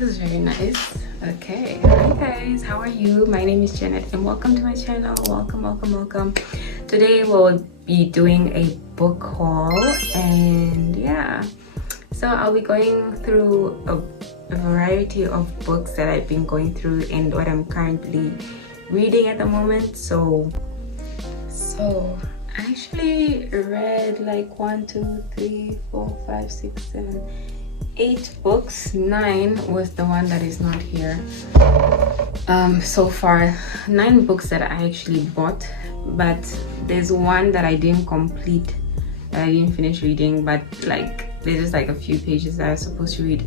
This is very nice. Okay, hi guys, how are you? My name is Janet and welcome to my channel. Welcome. Today we'll be doing a book haul, and yeah, so I'll be going through a variety of books that I've been going through and what I'm currently reading at the moment. So I actually read like 1, 2, 3, 4, 5, 6, 7, 8 books. 9 was the one that is not here. So far 9 books that I actually bought, but there's one that I didn't complete, that I didn't finish reading, but like there's just like a few pages that I was supposed to read.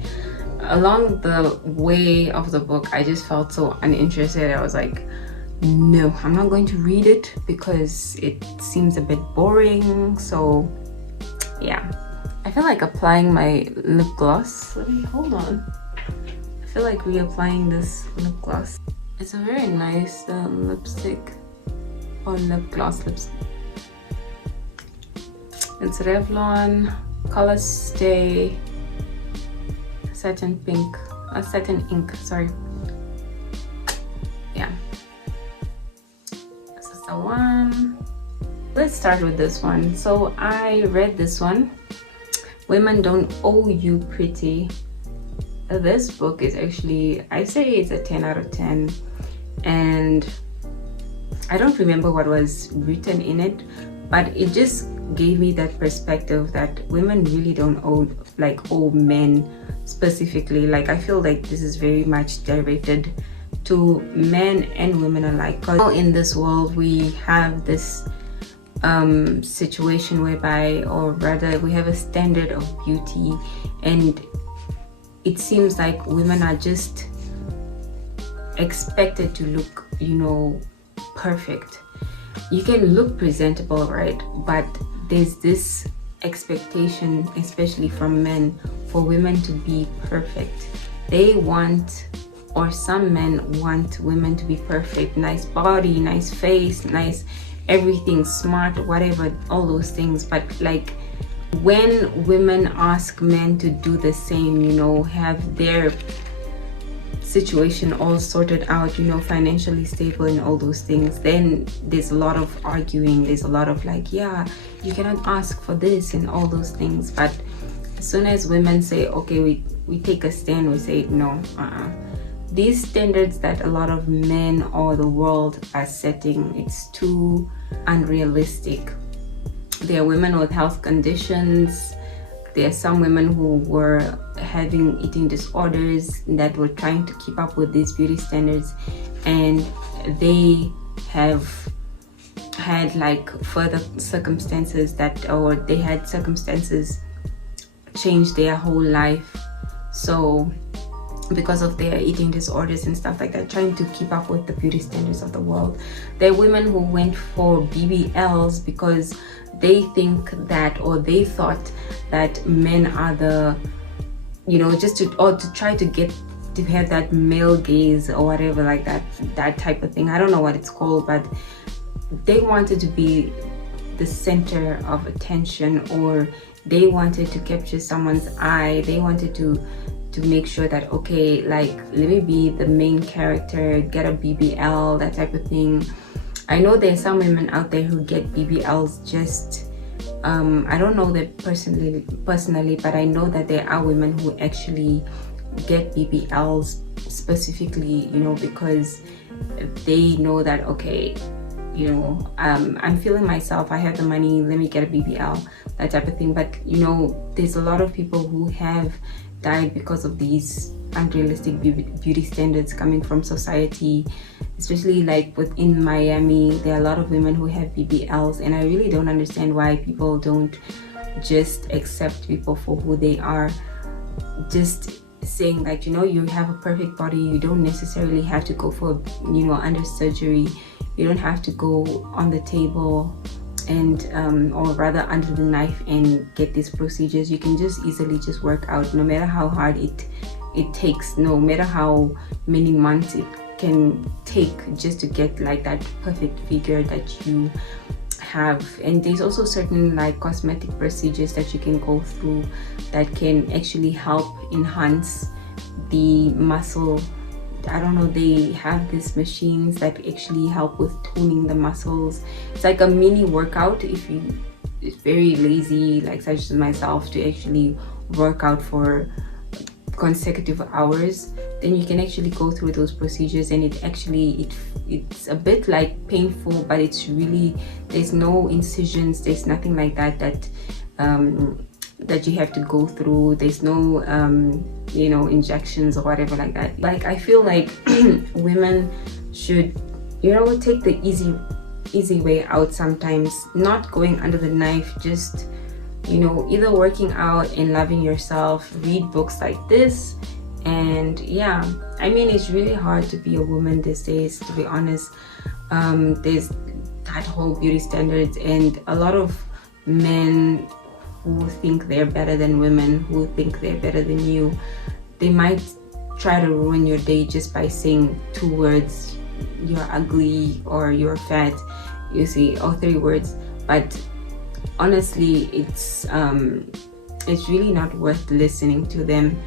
Along the way of the book, I just felt so uninterested. I was like, no, I'm not going to read it because it seems a bit boring. So yeah, I feel like applying my lip gloss. Hold on. I feel like reapplying this lip gloss. It's a very nice lipstick or lip gloss lipstick. It's Revlon, Color Stay, Satin Pink, Satin Ink, sorry. Yeah, this is the one. Let's start with this one. So I read this one, Women Don't Owe You Pretty. This book is actually, I say it's a 10 out of 10, and I don't remember what was written in it, but it just gave me that perspective that women really don't owe men specifically. Like, I feel like this is very much directed to men and women alike, because in this world we have this situation whereby, or rather we have a standard of beauty, and it seems like women are just expected to look, you know, perfect. You can look presentable, right? But there's this expectation, especially from men, for women to be perfect. They want, or some men want women to be perfect. Nice body, nice face, nice everything, smart, whatever, all those things. But like, when women ask men to do the same, you know, have their situation all sorted out, you know, financially stable and all those things, then there's a lot of arguing. There's a lot of like, yeah, you cannot ask for this and all those things. But as soon as women say, okay, we take a stand, we say no, these standards that a lot of men or the world are setting, it's too unrealistic. There are women with health conditions. There are some women who were having eating disorders that were trying to keep up with these beauty standards, and they have had like further circumstances that, or they had circumstances change their whole life. So because of their eating disorders and stuff like that, trying to keep up with the beauty standards of the world. There are women who went for BBLs because they think that, or they thought that men are the, you know, just to, or to try to get to have that male gaze or whatever, like that type of thing. I don't know what it's called, but they wanted to be the center of attention, or they wanted to capture someone's eye. They wanted to make sure that, okay, like, let me be the main character, get a BBL, that type of thing. I know there's some women out there who get BBLs just, I don't know that personally, but I know that there are women who actually get BBLs specifically, you know, because they know that, okay, you know, I'm feeling myself, I have the money, let me get a BBL, that type of thing. But you know, there's a lot of people who have died because of these unrealistic beauty standards coming from society, especially like within Miami. There are a lot of women who have BBLs, and I really don't understand why people don't just accept people for who they are. Just saying that, you know, you have a perfect body, you don't necessarily have to go for, you know, under surgery. You don't have to go on the table and or rather under the knife and get these procedures. You can just easily just work out, no matter how hard it takes, no matter how many months it can take just to get like that perfect figure that you have. And there's also certain like cosmetic procedures that you can go through that can actually help enhance the muscle, I don't know, they have these machines that actually help with toning the muscles. It's like a mini workout if you it's very lazy, like such as myself, to actually work out for consecutive hours. Then you can actually go through those procedures, and it's a bit like painful, but it's really, there's no incisions, there's nothing like that that you have to go through. There's no injections or whatever like that. Like, I feel like women should take the easy way out sometimes, not going under the knife, just either working out and loving yourself, read books like this. And yeah, I mean, it's really hard to be a woman these days, to be honest. There's that whole beauty standards, and a lot of men who think they're better than women, who think they're better than you, they might try to ruin your day just by saying 2 words: you're ugly or you're fat, you see, or 3 words. But honestly, it's really not worth listening to them.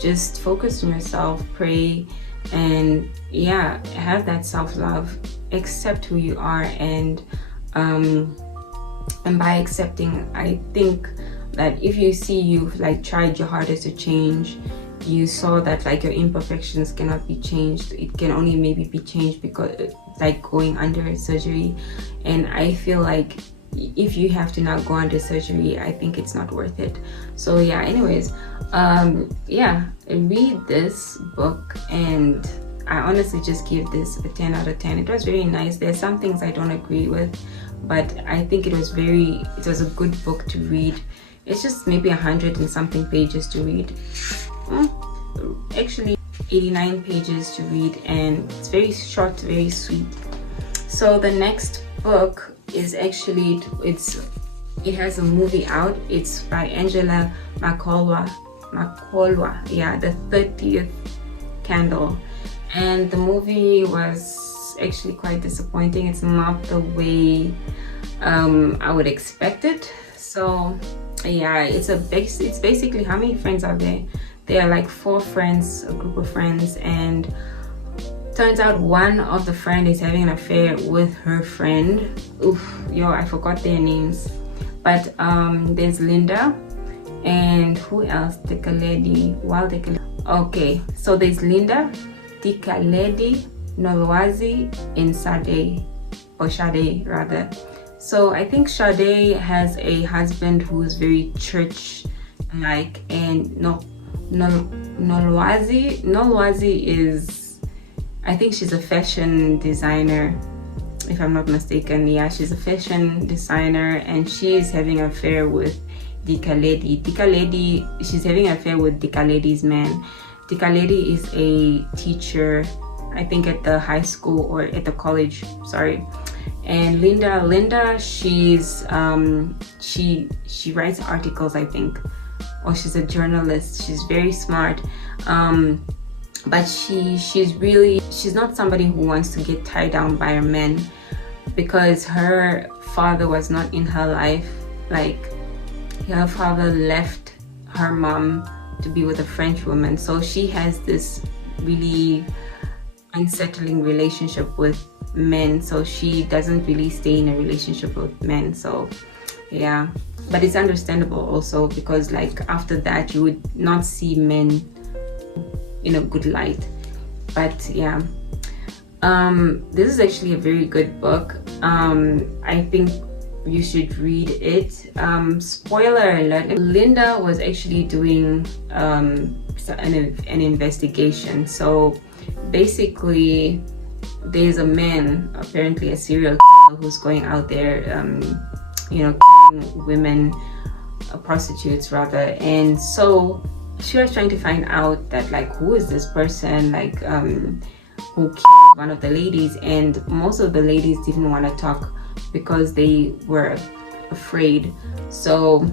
Just focus on yourself, pray, and yeah, have that self-love, accept who you are, and by accepting, I think that if you see you've like tried your hardest to change, you saw that like your imperfections cannot be changed, it can only maybe be changed because like going under surgery. And I feel like if you have to now go under surgery, I think it's not worth it. So yeah, anyways, yeah, read this book, and I honestly just give this a 10 out of 10. It was very nice. There's some things I don't agree with, but I think it was a good book to read. It's just maybe 100 and something pages to read. Actually 89 pages to read, and it's very short, very sweet. So the next book is actually, it has a movie out. It's by Angela Makolwa, yeah, The 30th Candle. And the movie was actually quite disappointing. It's not the way I would expect it. So yeah, it's basically, how many friends are there? There are like 4 friends, a group of friends, and turns out one of the friend is having an affair with her friend. I forgot their names, but there's Linda, and who else? Okay, so there's Linda, Dikaledi, Nolwazi, and Sade rather. So I think Sade has a husband who is very church-like, and Nolwazi is, I think she's a fashion designer, if I'm not mistaken. Yeah, she's a fashion designer, and she's having an affair with Dikaledi. She's having an affair with Dikaledi's man. Dikaledi is a teacher, I think at the high school or at the college, sorry. And Linda, she's she writes articles, I think, or she's a journalist. She's very smart, but she's not somebody who wants to get tied down by a man, because her father was not in her life. Like, her father left her mom to be with a French woman, so she has this really unsettling relationship with men, so she doesn't really stay in a relationship with men. So yeah, but it's understandable also, because like after that you would not see men in a good light. But yeah, this is actually a very good book. I think you should read it. Spoiler alert, Linda was actually doing an investigation. So basically, there's a man, apparently a serial killer, who's going out there killing women, prostitutes rather. And so she was trying to find out that, like, who is this person, like, who killed one of the ladies. And most of the ladies didn't want to talk because they were afraid. So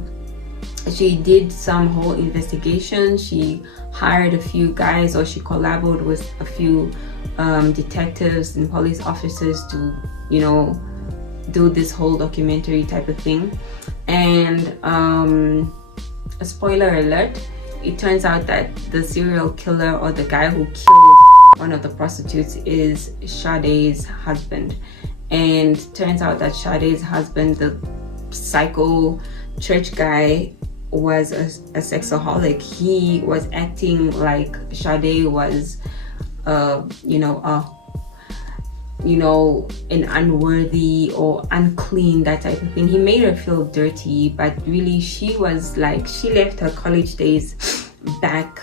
she did some whole investigation. She hired a few guys, or she collaborated with a few detectives and police officers to, do this whole documentary type of thing. And a spoiler alert, it turns out that the serial killer, or the guy who killed one of the prostitutes, is Sade's husband. And turns out that Sade's husband, the psycho church guy, was a sexaholic. He was acting like Sade was an unworthy or unclean, that type of thing. He made her feel dirty, but really she left her college days back,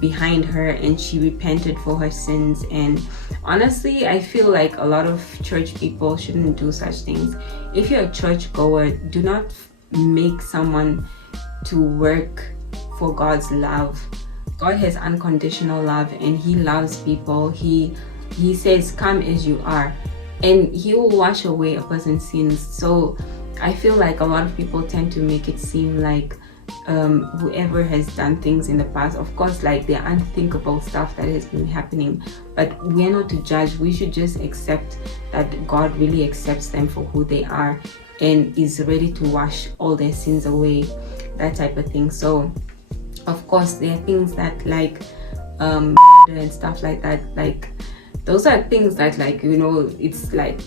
behind her, and she repented for her sins. And honestly, I feel like a lot of church people shouldn't do such things. If you're a church goer, do not make someone to work for God's love. God has unconditional love, and he loves people. He says, come as you are, and he will wash away a person's sins. So I feel like a lot of people tend to make it seem like whoever has done things in the past, of course, like the unthinkable stuff that has been happening, but we're not to judge. We should just accept that God really accepts them for who they are and is ready to wash all their sins away, that type of thing. So of course there are things that like and stuff like that, like those are things that, like, it's like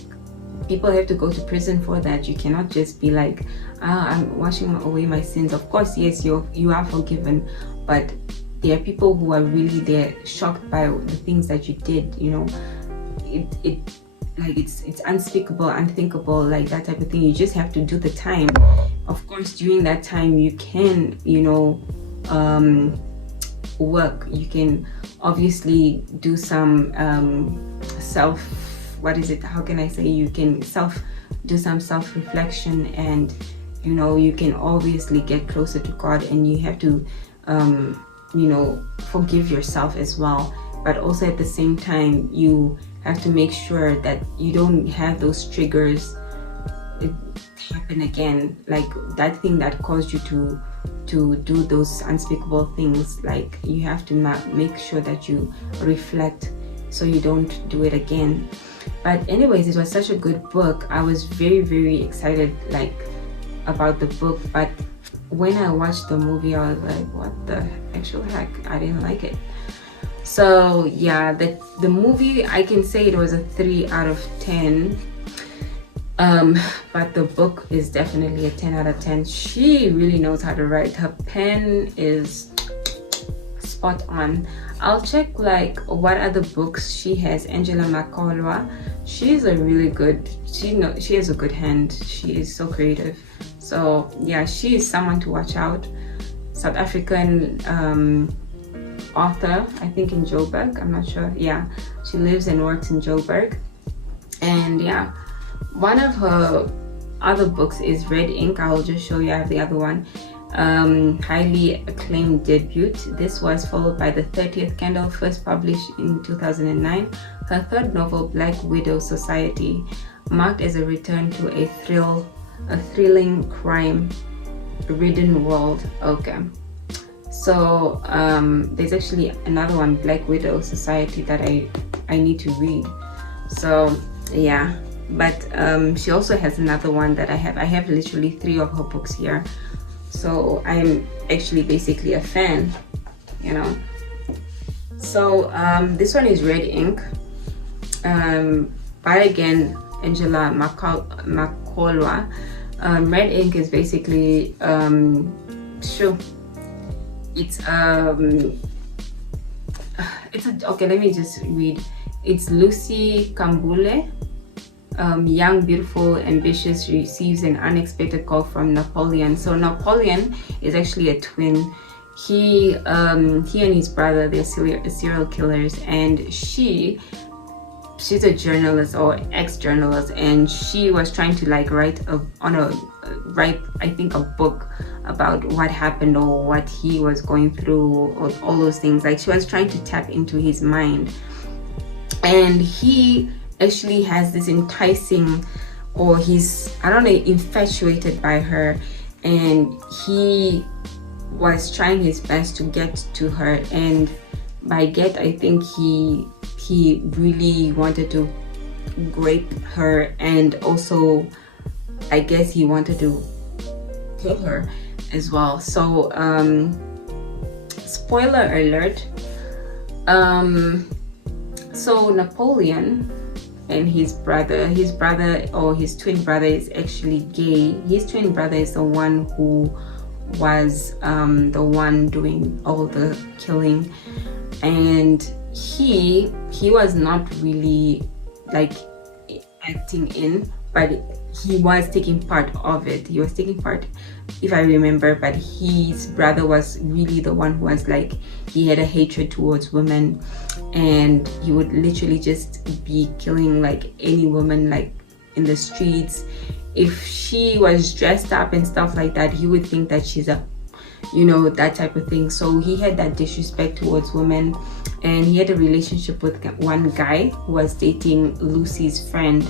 people have to go to prison for that. You cannot just be like, I'm washing away my sins. Of course, yes, you are forgiven, but there are people who are really, they're shocked by the things that you did. It's unspeakable, unthinkable, like that type of thing. You just have to do the time. Of course, during that time you can work. You can obviously do some you can do some self-reflection, and you can obviously get closer to God, and you have to forgive yourself as well. But also at the same time, you have to make sure that you don't have those triggers happen again, like that thing that caused you to do those unspeakable things. Like, you have to make sure that you reflect so you don't do it again. But anyways, it was such a good book. I was very, very excited about the book, but when I watched the movie, I was like, what the actual heck? I didn't like it. So yeah, the movie, I can say it was a 3 out of 10. But the book is definitely a 10 out of 10. She really knows how to write. Her pen is spot on. I'll check what other books she has. Angela Makolwa, she's a really good, she has a good hand. She is so creative. So yeah, she is someone to watch out. South African author, I think in Joburg, I'm not sure. Yeah, she lives and works in Joburg. And yeah, one of her other books is Red Ink. I'll just show you. I have the other one. Highly acclaimed debut. This was followed by The 30th Candle, first published in 2009. Her third novel, Black Widow Society, marked as a return to a thrilling crime-ridden world. Okay, so there's actually another one, Black Widow Society, that I need to read. So yeah, but she also has another one that I have literally 3 of her books here. So I'm actually basically a fan, So this one is Red Ink, by again Angela Makolwa. Red Ink is basically okay, let me just read. It's Lucy Kambule. Young, beautiful, ambitious, receives an unexpected call from Napoleon. So Napoleon is actually a twin. He and his brother, they're serial killers, and she's a journalist or ex-journalist, and she was trying to write I think a book about what happened or what he was going through, or all those things. She was trying to tap into his mind, and he actually has this enticing, or he's, I don't know, infatuated by her, and he was trying his best to get to her. And by get, I think he really wanted to rape her, and also I guess he wanted to kill her as well. So spoiler alert. So Napoleon and his brother or his twin brother is actually gay. His twin brother is the one who was the one doing all the killing, and he was not really like acting in, but he was taking part of it. He was taking part, if I remember, but his brother was really the one who was like, he had a hatred towards women, and he would literally just be killing like any woman like in the streets. If she was dressed up and stuff like that, he would think that she's a, you know, that type of thing. So he had that disrespect towards women, and he had a relationship with one guy who was dating Lucy's friend,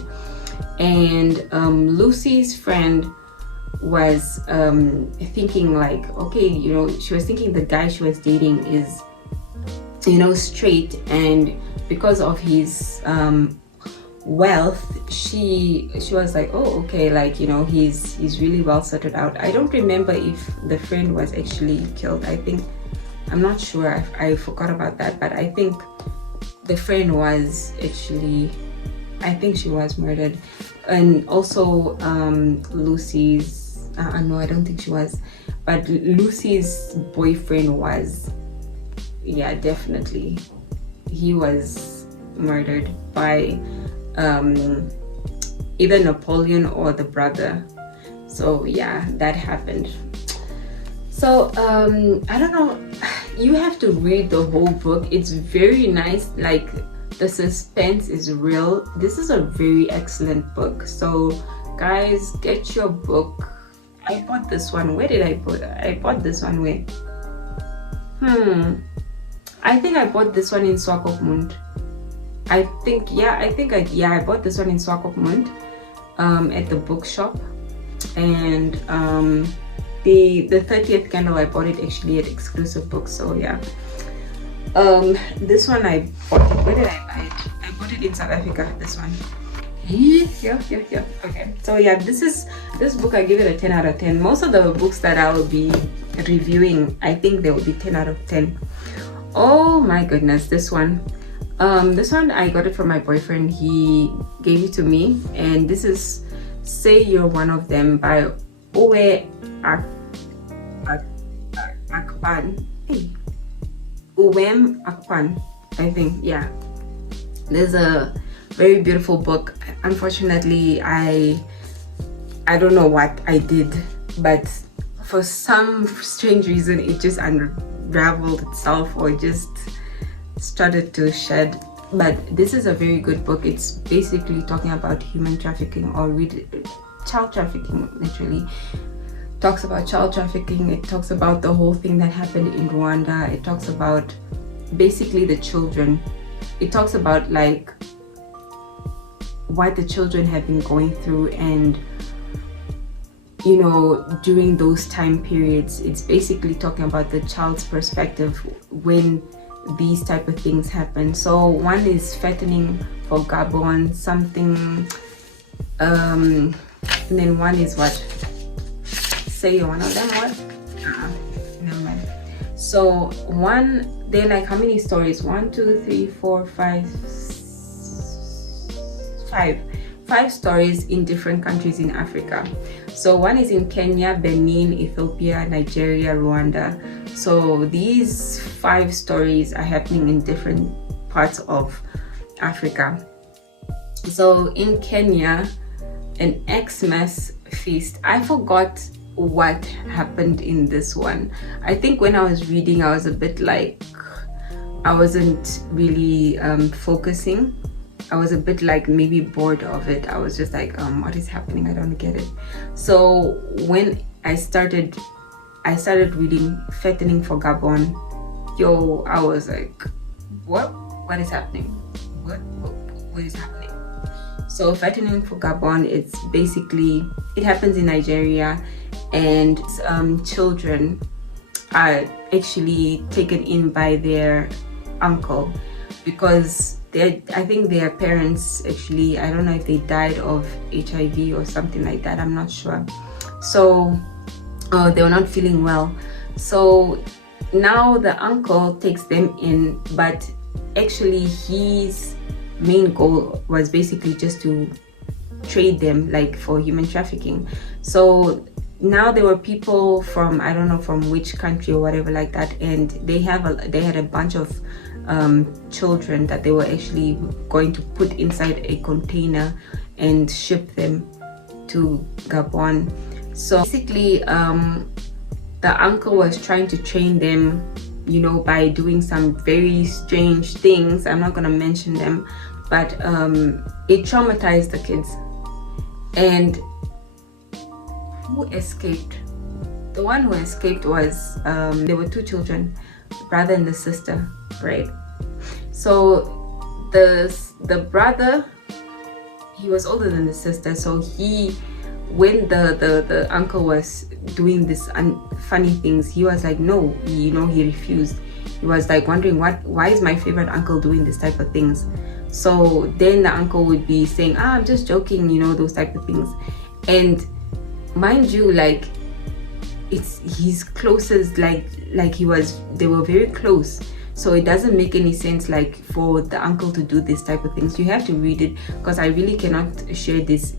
and Lucy's friend was thinking like, okay, you know, she was thinking the guy she was dating is, you know, straight, and because of his wealth, she was like, oh, okay, like, you know, he's really well sorted out. I don't remember if the friend was actually killed. I'm not sure, I forgot about that, but I think the friend was actually, I think she was murdered. And also Lucy's no, I don't think she was, but Lucy's boyfriend was, yeah, definitely, he was murdered by either Napoleon or the brother. So yeah, that happened. So I don't know, you have to read the whole book. It's very nice, like the suspense is real. This is a very excellent book. So guys, get your book. I bought this one. Where did I put it? I bought this one where? I think I bought this one in Swakopmund. I bought this one in Swakopmund at the bookshop. And the 30th candle, I bought it actually at Exclusive Books. So yeah. This one I bought it. Where did I buy it? I bought it in South Africa. This one. Yeah. Okay. So yeah, this book, I give it a 10 out of 10. Most of the books that I will be reviewing, I think they will be 10 out of 10. Oh my goodness, this one. This one I got it from my boyfriend. He gave it to me, and this is Say You're One of Them by Uwe Akpan. Hey. Uwem Akpan, I think. Yeah, there's a very beautiful book. Unfortunately, I don't know what I did, but for some strange reason it just unraveled itself, or just started to shed. But this is a very good book. It's basically talking about human trafficking, or child trafficking. Literally talks about child trafficking. It talks about the whole thing that happened in Rwanda. It talks about basically the children. It talks about like what the children have been going through, and you know, during those time periods. It's basically talking about the child's perspective when these type of things happen. So one is fattening for Gabon, something, and then one is what? Say one of them what? Never mind. So one, they're like, how many stories? 1, 2, 3, 4, 5 stories in different countries in Africa. So one is in Kenya, Benin, Ethiopia, Nigeria, Rwanda. So these 5 stories are happening in different parts of Africa. So in Kenya, an Xmas feast. I forgot what happened in this one. I think when I was reading, I was a bit like, I wasn't really focusing. I was a bit like maybe bored of it. I was just like, what is happening? I don't get it. So when I started reading Fattening for Gabon, I was like, what is happening? What is happening? So Fattening for Gabon, it's basically, it happens in Nigeria, and children are actually taken in by their uncle, because I think their parents actually, I don't know if they died of HIV or something like that, I'm not sure. So they were not feeling well. So now the uncle takes them in, but actually his main goal was basically just to trade them, like for human trafficking. So now there were people from, I don't know from which country or whatever like that, and they had a bunch of children that they were actually going to put inside a container and ship them to Gabon. So basically the uncle was trying to train them, you know, by doing some very strange things. I'm not gonna mention them, but it traumatized the kids. And who escaped? The one who escaped was there were two children, the brother and the sister, right? So the brother, he was older than the sister, so when the uncle was doing this funny things, he was like, no, you know, he refused. He was like wondering, why is my favorite uncle doing this type of things? So then the uncle would be saying, I'm just joking, you know, those type of things. And mind you, like, it's his closest, like they were very close. So it doesn't make any sense, like, for the uncle to do this type of things. You have to read it, because I really cannot share this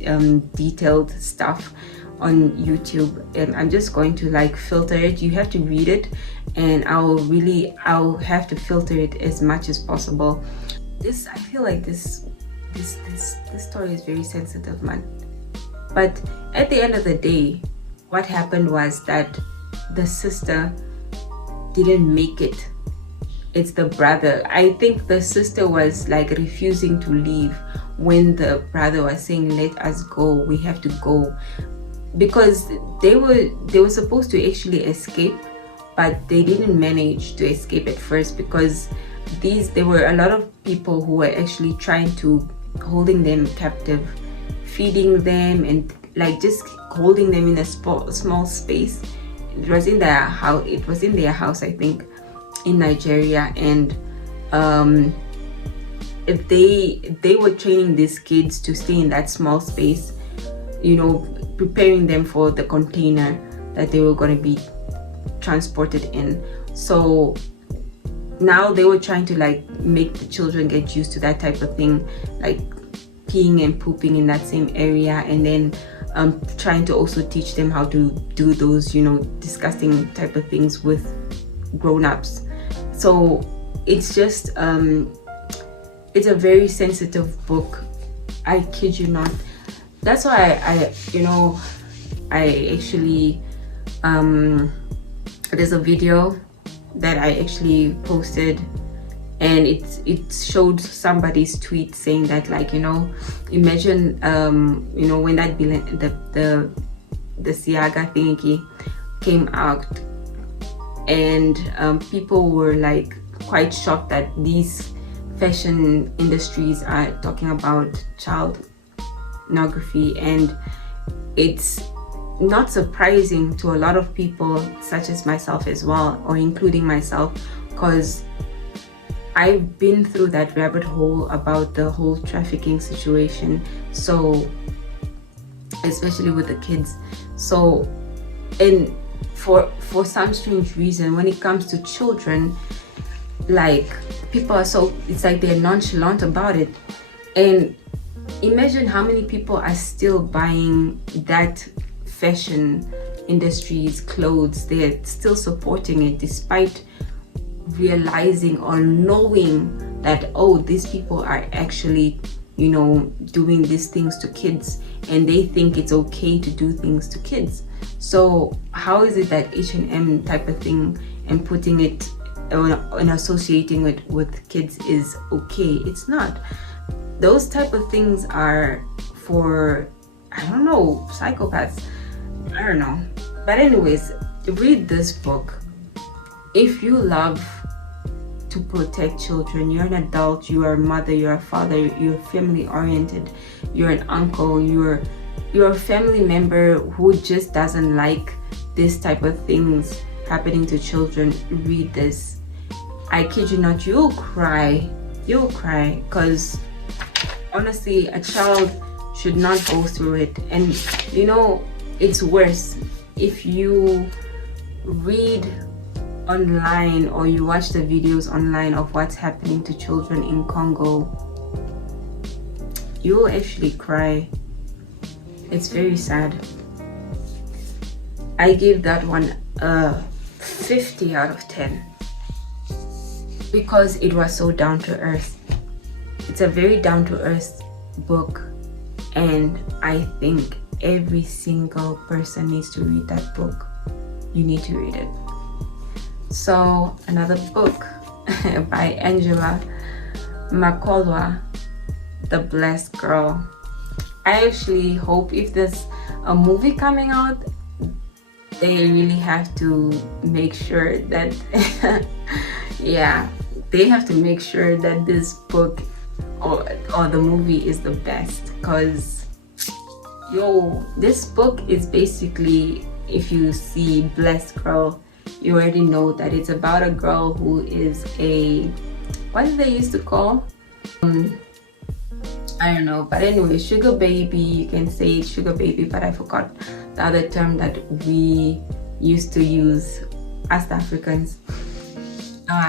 detailed stuff on YouTube, and I'm just going to like filter it. You have to read it, and I'll have to filter it as much as possible. I feel like this story is very sensitive, man. But at the end of the day, what happened was that the sister didn't make it. It's the brother. I think the sister was like refusing to leave when the brother was saying, let us go, we have to go, because they were supposed to actually escape, but they didn't manage to escape at first, because there were a lot of people who were actually trying to holding them captive, feeding them, and like just holding them in a small space. It was in their house, I think, in Nigeria. And if they were training these kids to stay in that small space, you know, preparing them for the container that they were going to be transported in. So now they were trying to like make the children get used to that type of thing, like peeing and pooping in that same area, and then trying to also teach them how to do those, you know, disgusting type of things with grown-ups. So it's just it's a very sensitive book, I kid you not. That's why I actually there's a video that I actually posted, and it showed somebody's tweet saying that, like, you know, imagine you know, when that the Siaga thingy came out, and people were like quite shocked that these fashion industries are talking about child pornography. And it's not surprising to a lot of people, such as myself as well, or including myself, because I've been through that rabbit hole about the whole trafficking situation, so especially with the kids. So, and for some strange reason, when it comes to children, like, people are so, it's like they're nonchalant about it. And imagine how many people are still buying that fashion industry's clothes. They're still supporting it despite realizing or knowing that, oh, these people are actually, you know, doing these things to kids, and they think it's okay to do things to kids. So how is it that H&M type of thing and putting it and associating it with kids is okay? It's not. Those type of things are for, I don't know, psychopaths. I don't know. But anyways, read this book. If you love to protect children, you're an adult, you are a mother, you're a father, you're family oriented, you're an uncle, you're a family member who just doesn't like this type of things happening to children, read this. I kid you not, you'll cry, because honestly, a child should not go through it. And you know, it's worse if you read online or you watch the videos online of what's happening to children in Congo, you will actually cry. It's very sad. I give that one a 50 out of 10 because it was so down to earth. It's a very down to earth book, and I think every single person needs to read that book. You need to read it. So another book by Angela Makolwa, The Blessed Girl. I actually hope if there's a movie coming out, they really have to make sure that yeah, they have to make sure that this book or the movie is the best, because this book is basically, if you see Blessed Girl, you already know that it's about a girl who is a, what did they used to call, I don't know, but anyway, sugar baby. You can say it's sugar baby, but I forgot the other term that we used to use as Africans.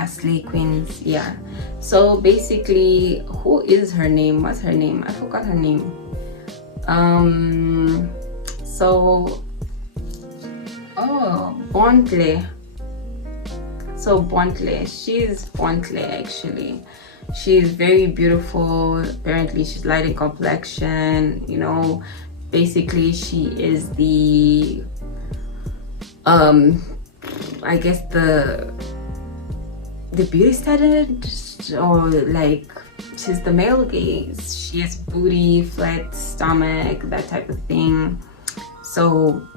Slay queens, yeah. So basically, who is her name? What's her name? I forgot her name. Bontle. So Bontle, she's Bontle actually. She's very beautiful. Apparently she's light in complexion, you know. Basically she is the I guess the beauty standard, or like she's the male gaze. She has booty, flat stomach, that type of thing. So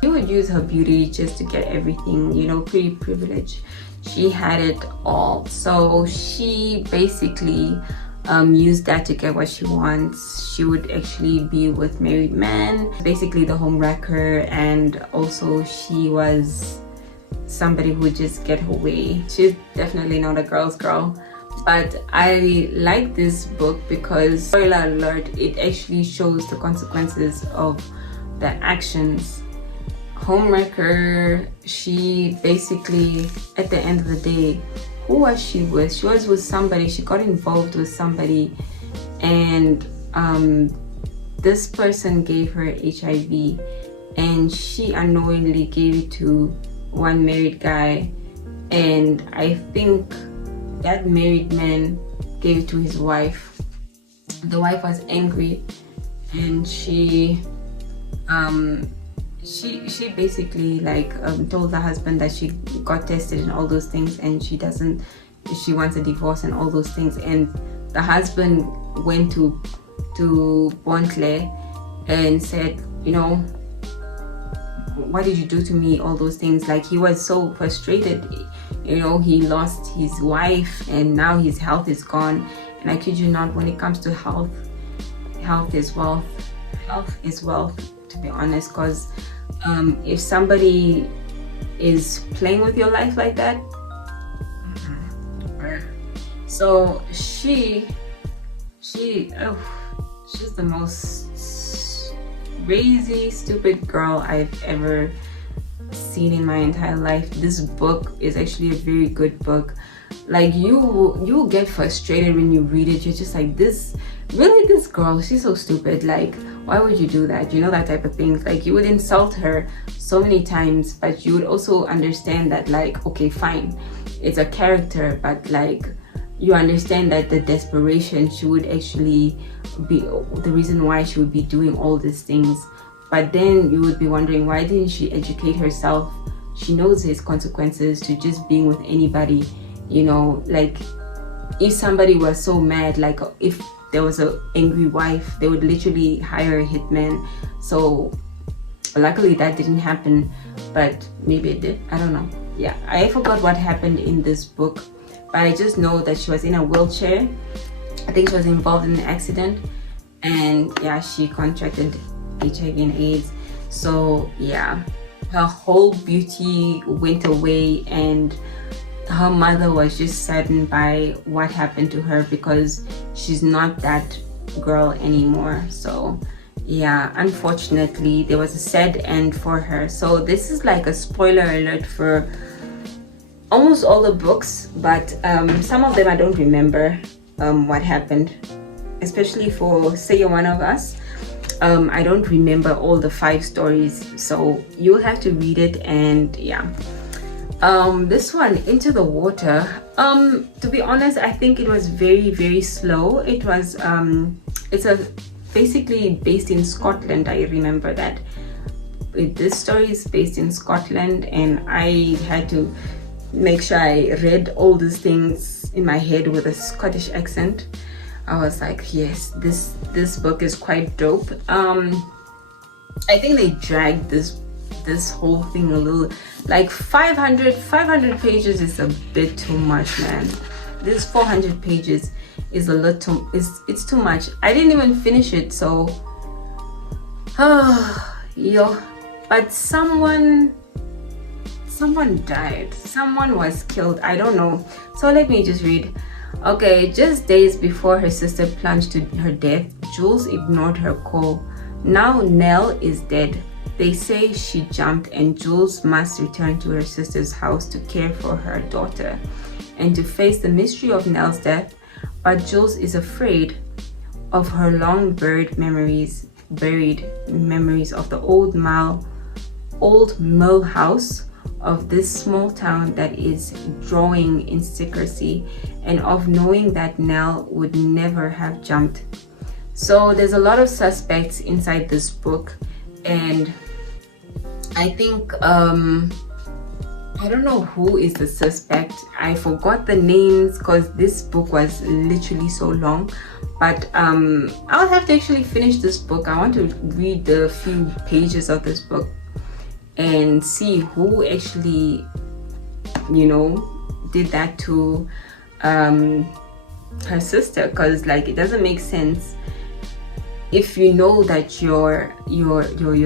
she would use her beauty just to get everything, you know, pretty privileged. She had it all. So she basically used that to get what she wants. She would actually be with married men, basically the home wrecker, and also she was somebody who would just get her way. She's definitely not a girl's girl. But I like this book because, spoiler alert, it actually shows the consequences of the actions. Homewrecker, she basically, at the end of the day, who was she with? She was with somebody. She got involved with somebody, and this person gave her HIV, and she unknowingly gave it to one married guy, and I think that married man gave it to his wife. The wife was angry, and she basically like told the husband that she got tested and all those things, and she wants a divorce and all those things. And the husband went to Bontle and said, you know, what did you do to me, all those things. Like, he was so frustrated, you know, he lost his wife and now his health is gone. And I kid you not, when it comes to health is wealth. Health is wealth, to be honest, because if somebody is playing with your life like that, so she's the most crazy, stupid girl I've ever seen in my entire life. This book is actually a very good book. Like, you get frustrated when you read it. You're just like, this girl, she's so stupid. Like, why would you do that? You know, that type of thing. Like, you would insult her so many times, but you would also understand that, like, okay, fine, it's a character, but like, you understand that the desperation, she would actually be the reason why she would be doing all these things. But then you would be wondering, why didn't she educate herself? She knows his consequences to just being with anybody, you know. Like, if somebody was so mad, like if there was an angry wife, they would literally hire a hitman. So luckily that didn't happen, but maybe it did, I don't know. Yeah, I forgot what happened in this book, but I just know that she was in a wheelchair. I think she was involved in an accident, and yeah, she contracted HIV and AIDS. So yeah, her whole beauty went away, and her mother was just saddened by what happened to her because she's not that girl anymore. So yeah, unfortunately there was a sad end for her. So this is like a spoiler alert for almost all the books, but some of them I don't remember what happened, especially for Say You're One of Us. I don't remember all the 5 stories, so you'll have to read it. And yeah, this one, Into the Water, to be honest, I think it was very, very slow. It was it's basically based in Scotland. I remember that this story is based in Scotland, and I had to make sure I read all these things in my head with a Scottish accent. I was like, yes, this book is quite dope. I think they dragged this whole thing a little, like 500 pages is a bit too much, man. This 400 pages is a little, it's too much. I didn't even finish it, so but someone died, someone was killed, I don't know. So let me just read. Okay, just days before her sister plunged to her death, Jules ignored her call. Now Nell is dead. They say she jumped, and Jules must return to her sister's house to care for her daughter and to face the mystery of Nell's death. But Jules is afraid of her long buried memories of the old mill house, of this small town that is drawing in secrecy, and of knowing that Nell would never have jumped. So there's a lot of suspects inside this book, and I think I don't know who is the suspect. I forgot the names because this book was literally so long, but I'll have to actually finish this book. I want to read the few pages of this book and see who actually, did that to her sister, because like it doesn't make sense if you know that your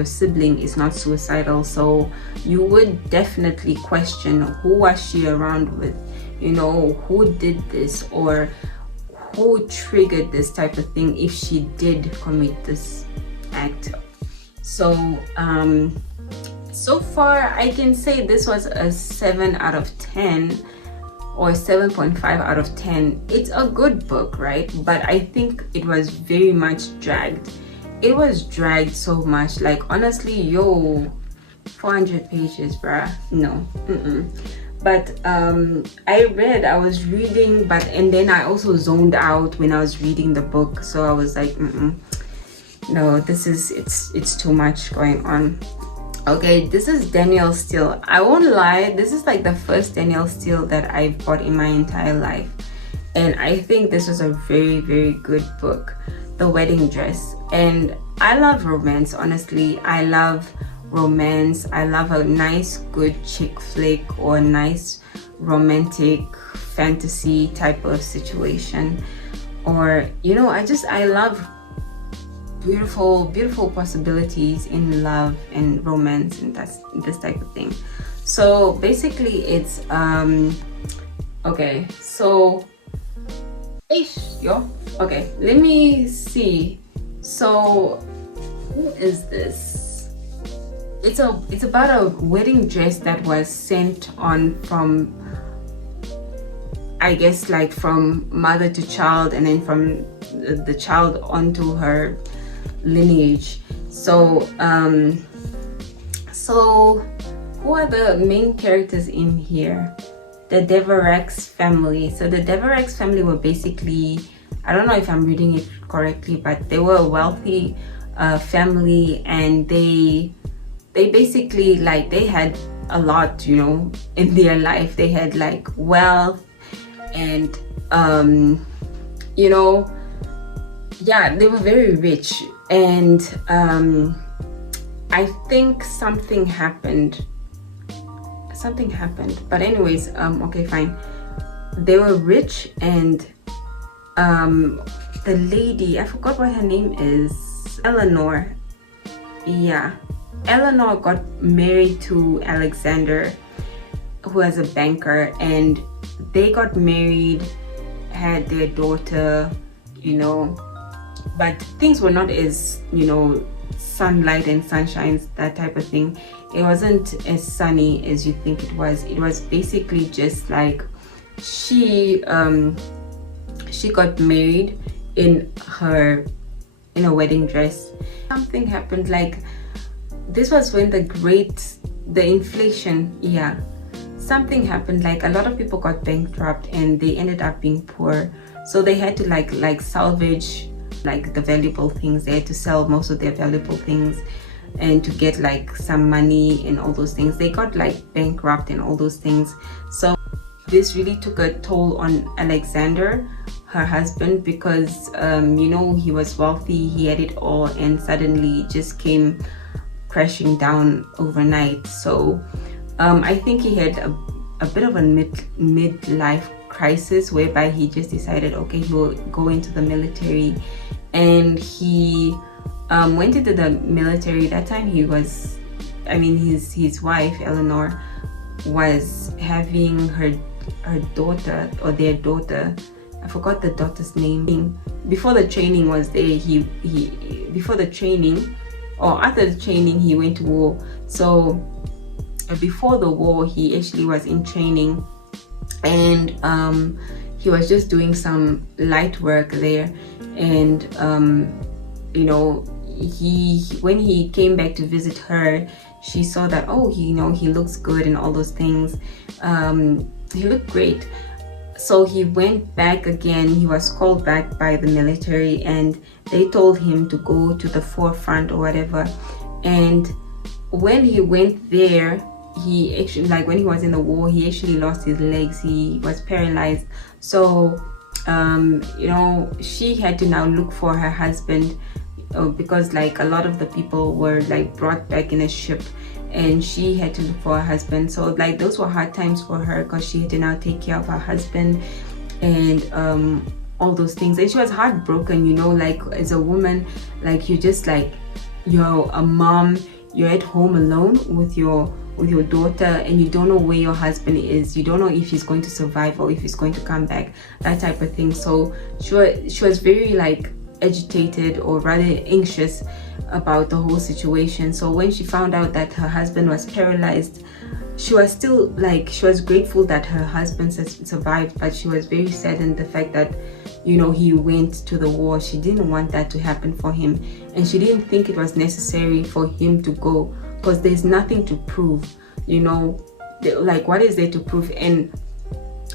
sibling is not suicidal. So you would definitely question, who was she around with, who did this, or who triggered this type of thing if she did commit this act. So so far I can say this was a 7 out of 10 or 7.5 out of 10. It's a good book, right? But I think it was very much dragged. It was dragged so much, like honestly, 400 pages, bruh, no. But I was reading, and then I also zoned out when I was reading the book, so I was like, no, it's too much going on. Okay, this is Danielle Steele. I won't lie, this is like the first Danielle Steele that I've bought in my entire life, and I think this was a very, very good book, The Wedding Dress. And I love romance, honestly. I love romance. I love a nice good chick flick or a nice romantic fantasy type of situation, or I love beautiful possibilities in love and romance, and that's this type of thing. So basically it's okay, so okay, let me see. So who is this? It's about a wedding dress that was sent on from, I guess, like from mother to child, and then from the child onto her lineage. So who are the main characters in here? The Deverex family. So the Deverex family were basically, I don't know if I'm reading it correctly, but they were a wealthy family, and they basically, like, they had a lot, in their life. They had like wealth, and yeah, they were very rich. And I think something happened, but anyways, okay, fine. They were rich, and the lady, I forgot what her name is, Eleanor. Yeah, Eleanor got married to Alexander, who was a banker, and they got married, had their daughter, but things were not as sunlight and sunshines, that type of thing. It wasn't as sunny as you think it was. It was basically just like she got married in a wedding dress. Something happened, like this was when the inflation, yeah, something happened, like a lot of people got bankrupt and they ended up being poor, so they had to like salvage like the valuable things. They had to sell most of their valuable things and to get like some money and all those things. They got like bankrupt and all those things. So this really took a toll on Alexander, her husband, because he was wealthy, he had it all, and suddenly it just came crashing down overnight. So I think he had a bit of a midlife crisis, whereby he just decided, okay, he will go into the military. And he went into the military. That time his wife Eleanor was having her daughter, or their daughter, I forgot the daughter's name. Before the training was there, before the training or after the training, he went to war. So before the war, he actually was in training, and he was just doing some light work there. And when he came back to visit her, she saw that, oh, he looks good and all those things. He looked great. So he went back again. He was called back by the military, and they told him to go to the forefront or whatever. And when he went there, he actually, like when he was in the war, he actually lost his legs. He was paralyzed. So she had to now look for her husband, because like a lot of the people were like brought back in a ship, and she had to look for her husband. So like those were hard times for her, because she had to now take care of her husband and all those things. And she was heartbroken, like as a woman, like you're just like, you're a mom, you're at home alone with your daughter, and you don't know where your husband is. You don't know if he's going to survive or if he's going to come back, that type of thing. So she was very like agitated, or rather anxious, about the whole situation. So when she found out that her husband was paralyzed, she was still like, she was grateful that her husband survived, but she was very saddened the fact that he went to the war. She didn't want that to happen for him, and she didn't think it was necessary for him to go, because there's nothing to prove. Like what is there to prove? And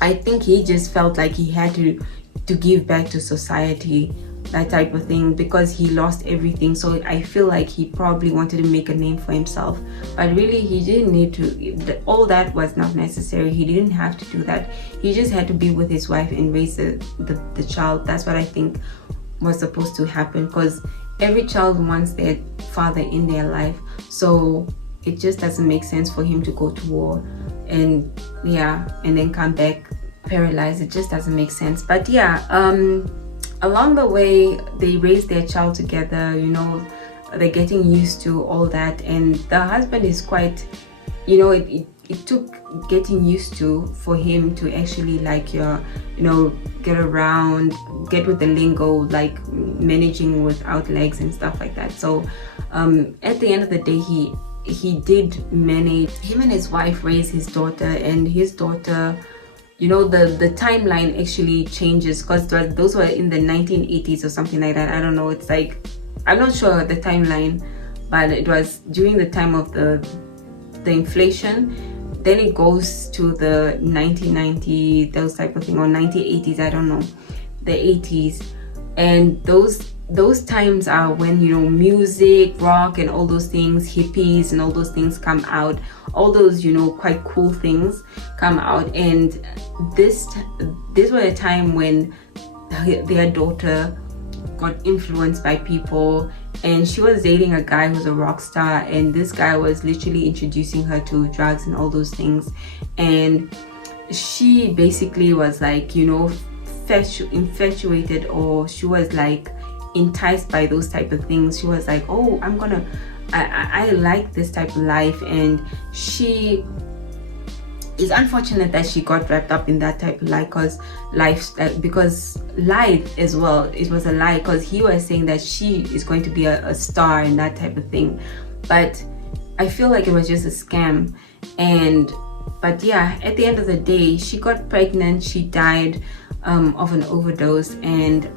I think he just felt like he had to give back to society, that type of thing, because he lost everything. So I feel like he probably wanted to make a name for himself, but really he didn't need to. All that was not necessary. He didn't have to do that. He just had to be with his wife and raise the child. That's what I think was supposed to happen, because every child wants their father in their life. So it just doesn't make sense for him to go to war and then come back paralyzed. It just doesn't make sense. But along the way, they raised their child together. They're getting used to all that, and the husband is quite, it took getting used to for him to actually like get around, get with the lingo, like managing without legs and stuff like that. So at the end of the day, he did manage. Him and his wife raised his daughter, and his daughter, the timeline actually changes, because those were in the 1980s or something like that. I don't know, it's like, I'm not sure the timeline, but it was during the time of the inflation. Then it goes to the 1990, those type of thing, or 1980s, I don't know, the 80s. And those times are when music, rock, and all those things, hippies and all those things come out. All those quite cool things come out. And this was a time when their daughter got influenced by people, and she was dating a guy who's a rock star, and this guy was literally introducing her to drugs and all those things. And she basically was like infatuated, or she was like enticed by those type of things. She was like, oh, I like this type of life. And she is unfortunate that she got wrapped up in that type of life, because lied as well. It was a lie, because he was saying that she is going to be a star and that type of thing. But I feel like it was just a scam. But yeah, at the end of the day, she got pregnant. She died of an overdose, and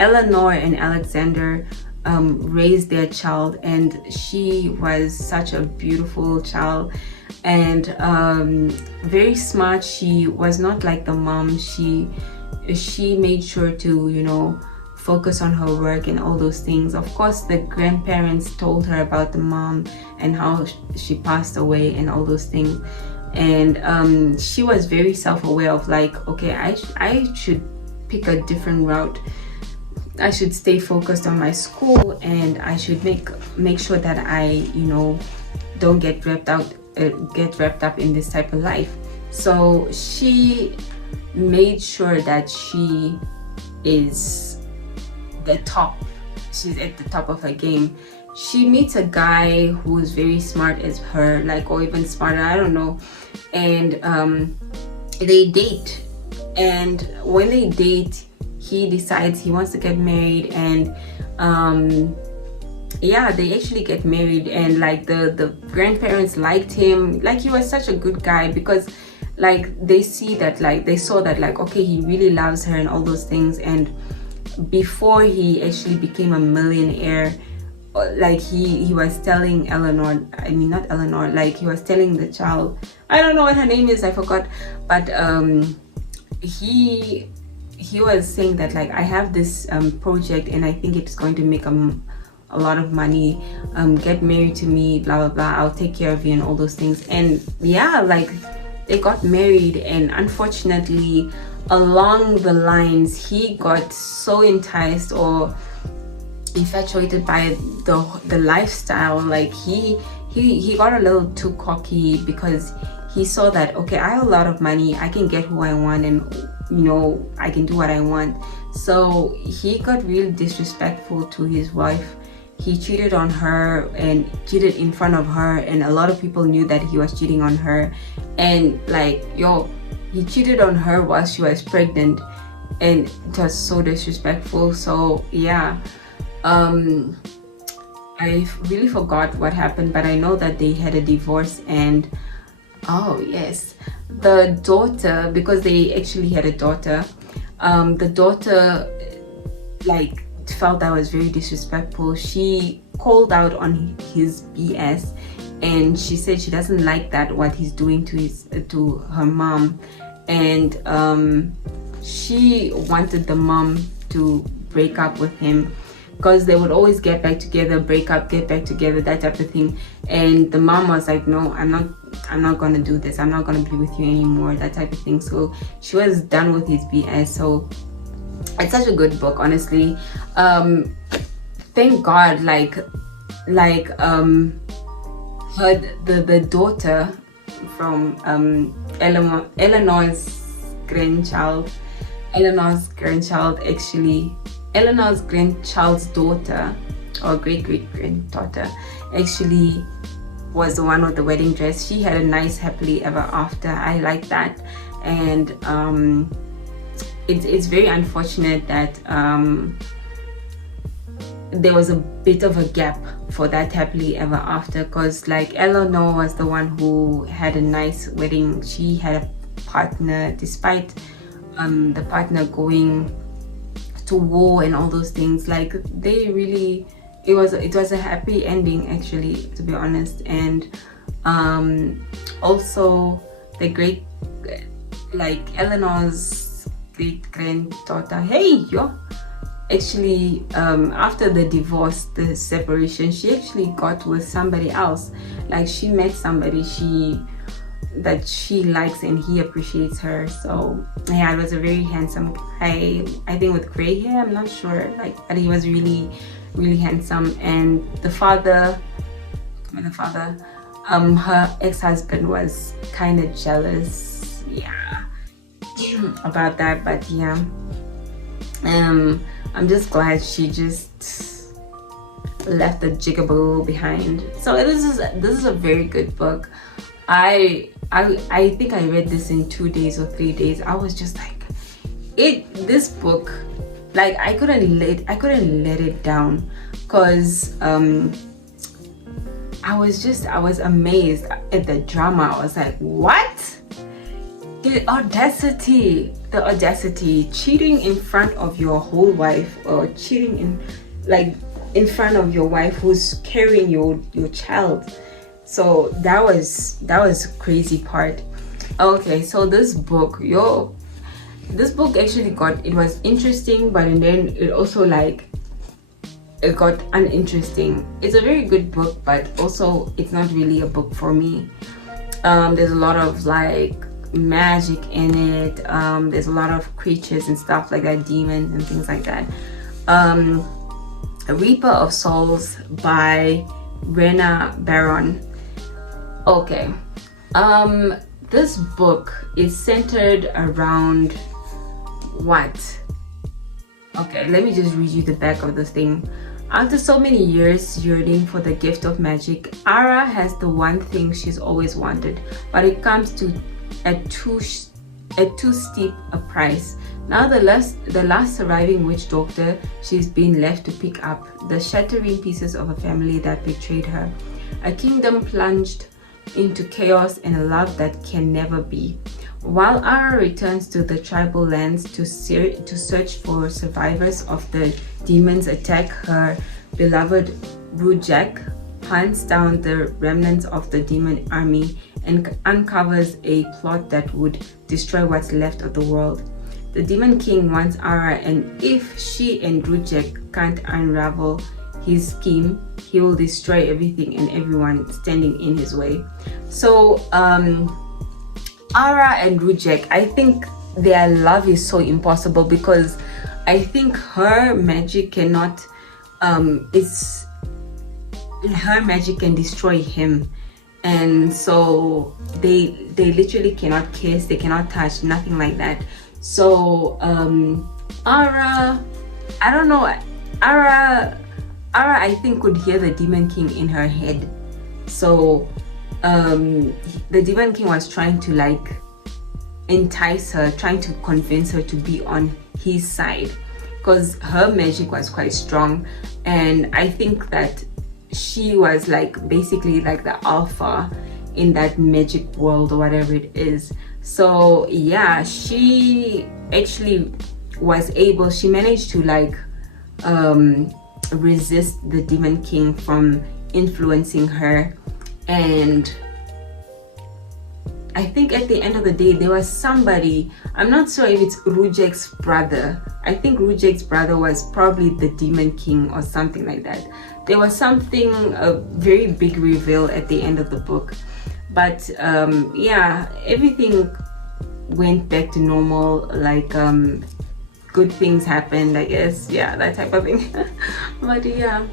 Eleanor and Alexander raised their child, and she was such a beautiful child, and very smart. She was not like the mom. She made sure to, you know, focus on her work and all those things. Of course, the grandparents told her about the mom and how she passed away and all those things. And she was very self-aware of like, okay, I should pick a different route. I should stay focused on my school, and I should make sure that I, you know, don't get wrapped up in this type of life. So she made sure that she is the top. She's at the top of her game. She meets a guy who's very smart as her, like, or even smarter, I don't know, and they date. And when they date, he decides he wants to get married, and yeah, they actually get married. And like the grandparents liked him, like he was such a good guy, because like they saw that like, okay, he really loves her and all those things. And before he actually became a millionaire, like he was telling Eleanor, I mean not Eleanor, like he was telling the child, I don't know what her name is, I forgot, but he was saying that like, I have this project and I think it's going to make a lot of money, get married to me, blah blah blah, I'll take care of you and all those things. And yeah, like they got married, and unfortunately along the lines he got so enticed or infatuated by the lifestyle. Like he got a little too cocky, because he saw that, okay, I have a lot of money, I can get who I want, and you know, I can do what I want. So he got really disrespectful to his wife. He cheated on her and cheated in front of her, and a lot of people knew that he was cheating on her. And like, he cheated on her while she was pregnant, and it was so disrespectful. So yeah, I really forgot what happened, but I know that they had a divorce. And oh yes, the daughter, because they actually had a daughter, the daughter like felt that was very disrespectful. She called out on his BS, and she said she doesn't like that what he's doing to her mom. And she wanted the mom to break up with him, because they would always get back together, break up, get back together, that type of thing. And the mom was like, no, I'm not gonna do this, I'm not gonna be with you anymore, that type of thing. So she was done with his BS. So it's such a good book, honestly. Thank God, like her the daughter from Eleanor's grandchild's daughter, or great granddaughter, actually was the one with the wedding dress. She had a nice happily ever after. I like that. And it's very unfortunate that there was a bit of a gap for that happily ever after, because like Eleanor was the one who had a nice wedding. She had a partner, despite the partner going to war and all those things. Like they really, it was a happy ending, actually, to be honest. And also the great, like Eleanor's great granddaughter, actually after the divorce, the separation, she actually got with somebody else. Like she met somebody that she likes, and he appreciates her. So yeah, it was a very handsome guy, I think with gray hair, I'm not sure, like, but he was really handsome. And the father, her ex-husband was kind of jealous, yeah, about that. But yeah, I'm just glad she just left the jigaboo behind. So this is a very good book. I think I read this in 2 days or 3 days. I was just like, this book, like I couldn't let it down, because I was amazed at the drama. I was like, what? The audacity, cheating in front of your whole wife, or cheating in front of your wife who's carrying your child. So that was crazy part. Okay, so this book actually it was interesting, but and then it also like it got uninteresting. It's a very good book, but also it's not really a book for me. There's a lot of like magic in it. There's a lot of creatures and stuff like that, demons and things like that. A Reaper of Souls by Rena Baron. Okay, this book is centered around what? Okay, let me just read you the back of this thing. After so many years yearning for the gift of magic, Ara has the one thing she's always wanted, but it comes to at too steep a price. Now the last surviving witch doctor, she's been left to pick up the shattering pieces of a family that betrayed her, a kingdom plunged into chaos, and a love that can never be. While Ara returns to the tribal lands to search for survivors of the demons attack, her beloved Rujak hunts down the remnants of the demon army and uncovers a plot that would destroy what's left of the world. The Demon King wants Ara, and if she and Rujak can't unravel his scheme, he will destroy everything and everyone standing in his way. So Ara and Rujak, I think their love is so impossible, because I think her magic cannot her magic can destroy him, and so they literally cannot kiss, they cannot touch, nothing like that. So Ara, I don't know, Ara I think could hear the Demon King in her head. So the Demon King was trying to like entice her, trying to convince her to be on his side, because her magic was quite strong, and I think that she was like basically like the alpha in that magic world or whatever it is. So yeah, she actually she managed to like resist the Demon King from influencing her. And I think at the end of the day, there was somebody, I'm not sure if it's Rujak's brother. I think Rujak's brother was probably the Demon King or something like that. There was something, a very big reveal at the end of the book. But yeah, everything went back to normal, like good things happened, I guess. Yeah, that type of thing. But yeah.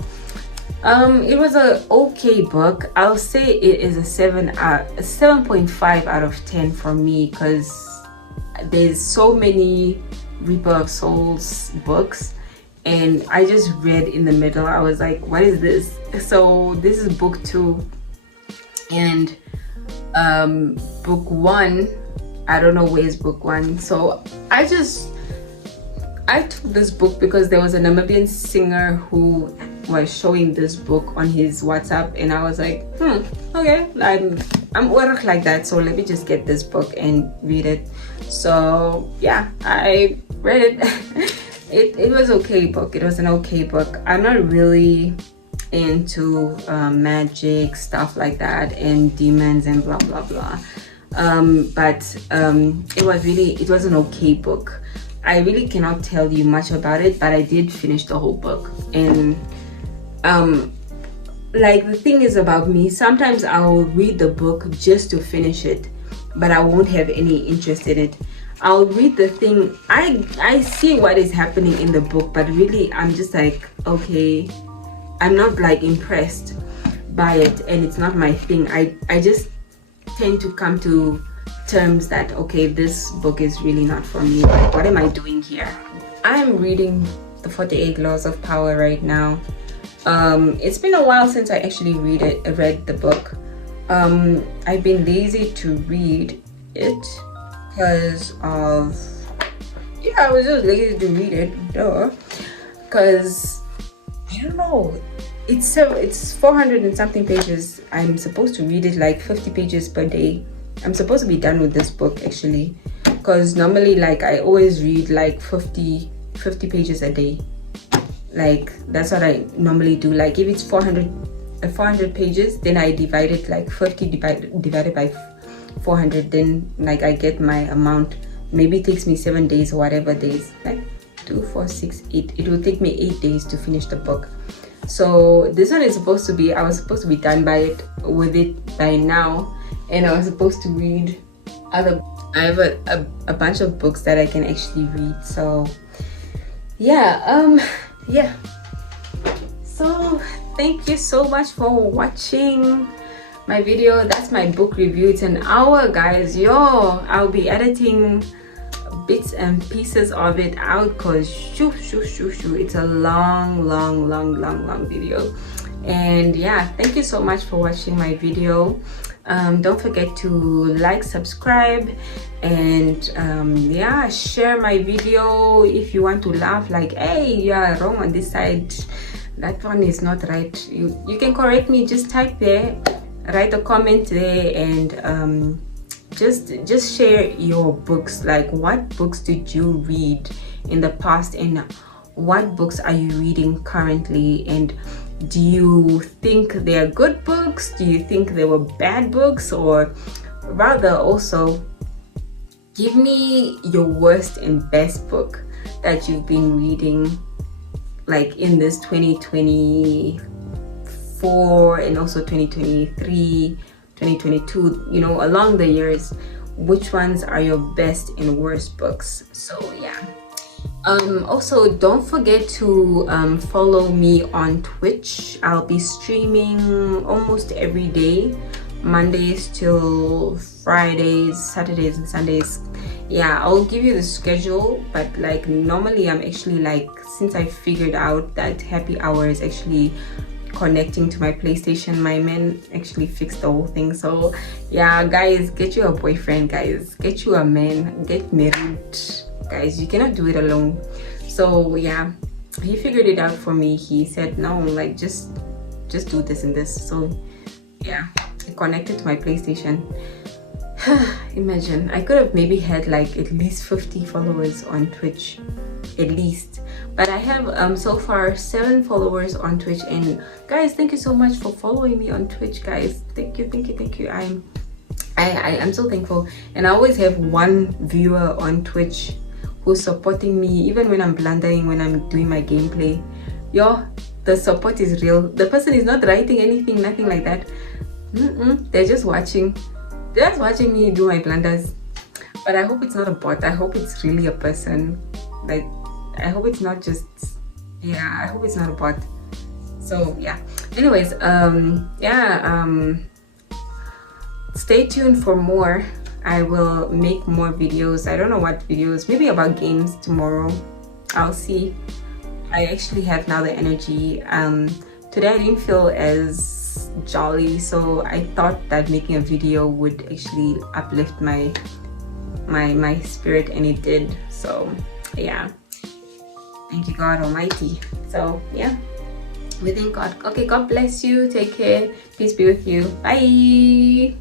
It was a okay book. I'll say it is a 7.5 out of 10 for me, because there's so many Reaper of Souls books, and I just read in the middle. I was like, what is this? So this is book 2, and book 1, I don't know where's book 1. So I took this book because there was a Namibian singer who was showing this book on his WhatsApp, and I was like, okay, I'm work like that, so let me just get this book and read it. So yeah, I read it. It was okay book. It was an okay book. I'm not really into magic stuff like that and demons and blah blah blah, but it was an okay book. I really cannot tell you much about it, but I did finish the whole book. And like the thing is about me, sometimes I will read the book just to finish it, but I won't have any interest in it. I'll read the thing, I see what is happening in the book, but really I'm just like, okay, I'm not like impressed by it, and it's not my thing. I just tend to come to terms that, okay, this book is really not for me. Like, what am I doing here? I'm reading the 48 Laws of Power right now. It's been a while since I actually read the book. I've been lazy to read it because of Yeah, I was just lazy to read it, duh. Because I don't know, it's 400 and something pages. I'm supposed to read it like 50 pages per day. I'm supposed to be done with this book actually, because normally like I always read like 50 pages a day. Like that's what I normally do. Like if it's 400 pages, then I divide it like 50 divided by 400, then like I get my amount. Maybe it takes me 7 days or whatever days, like 2 4 6 8. It will take me 8 days to finish the book. So this one is supposed to be, I was supposed to be done with it by now, and I was supposed to read other, I have a bunch of books that I can actually read. So yeah, yeah, so thank you so much for watching my video. That's my book review. It's an hour, guys. Yo, I'll be editing bits and pieces of it out because it's a long video. And yeah, thank you so much for watching my video. Don't forget to like, subscribe, and yeah, share my video if you want to laugh, like, hey, you are wrong on this side, that one is not right. You can correct me. Just type there, write a comment there, and just share your books. Like, what books did you read in the past, and what books are you reading currently, and do you think they are good books? Do you think they were bad books? Or rather, also give me your worst and best book that you've been reading, like in this 2024 and also 2023, 2022, you know, along the years. Which ones are your best and worst books? So yeah. Also, don't forget to follow me on Twitch. I'll be streaming almost every day, Mondays till Fridays, Saturdays and Sundays. Yeah, I'll give you the schedule, but like normally I'm actually, like, since I figured out that happy hour is actually connecting to my PlayStation, my man actually fixed the whole thing. So yeah, guys, get you a boyfriend, guys, get you a man, get married, guys. You cannot do it alone. So yeah, he figured it out for me. He said, no, like, just do this and this. So yeah, it connected to my PlayStation. Imagine, I could have maybe had like at least 50 followers on Twitch, at least. But I have so far 7 followers on Twitch. And guys, thank you so much for following me on Twitch, guys. Thank you. I'm so thankful. And I always have one viewer on Twitch who's supporting me even when I'm blundering, when I'm doing my gameplay. Yo, the support is real. The person is not writing anything, nothing like that. They're just watching me do my blunders. But I hope it's not a bot. I hope it's really a person. Like, I hope it's not just, yeah, I hope it's not a bot. So yeah, anyways, stay tuned for more. I will make more videos. I don't know what videos, maybe about games tomorrow. I'll see. I actually have now the energy. Today I didn't feel as jolly, so I thought that making a video would actually uplift my spirit, and it did. So yeah, thank you, God Almighty. So yeah, we thank God. Okay, God bless you. Take care. Peace be with you. Bye.